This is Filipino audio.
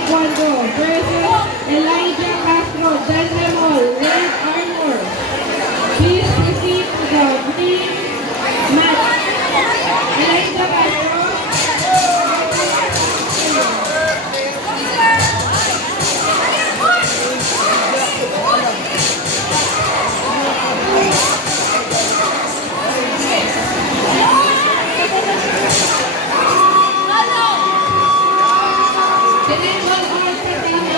Taekwondo versus Elijah Castro, General, Red Armor. Please proceed to the green match. Elijah Castro. General Armor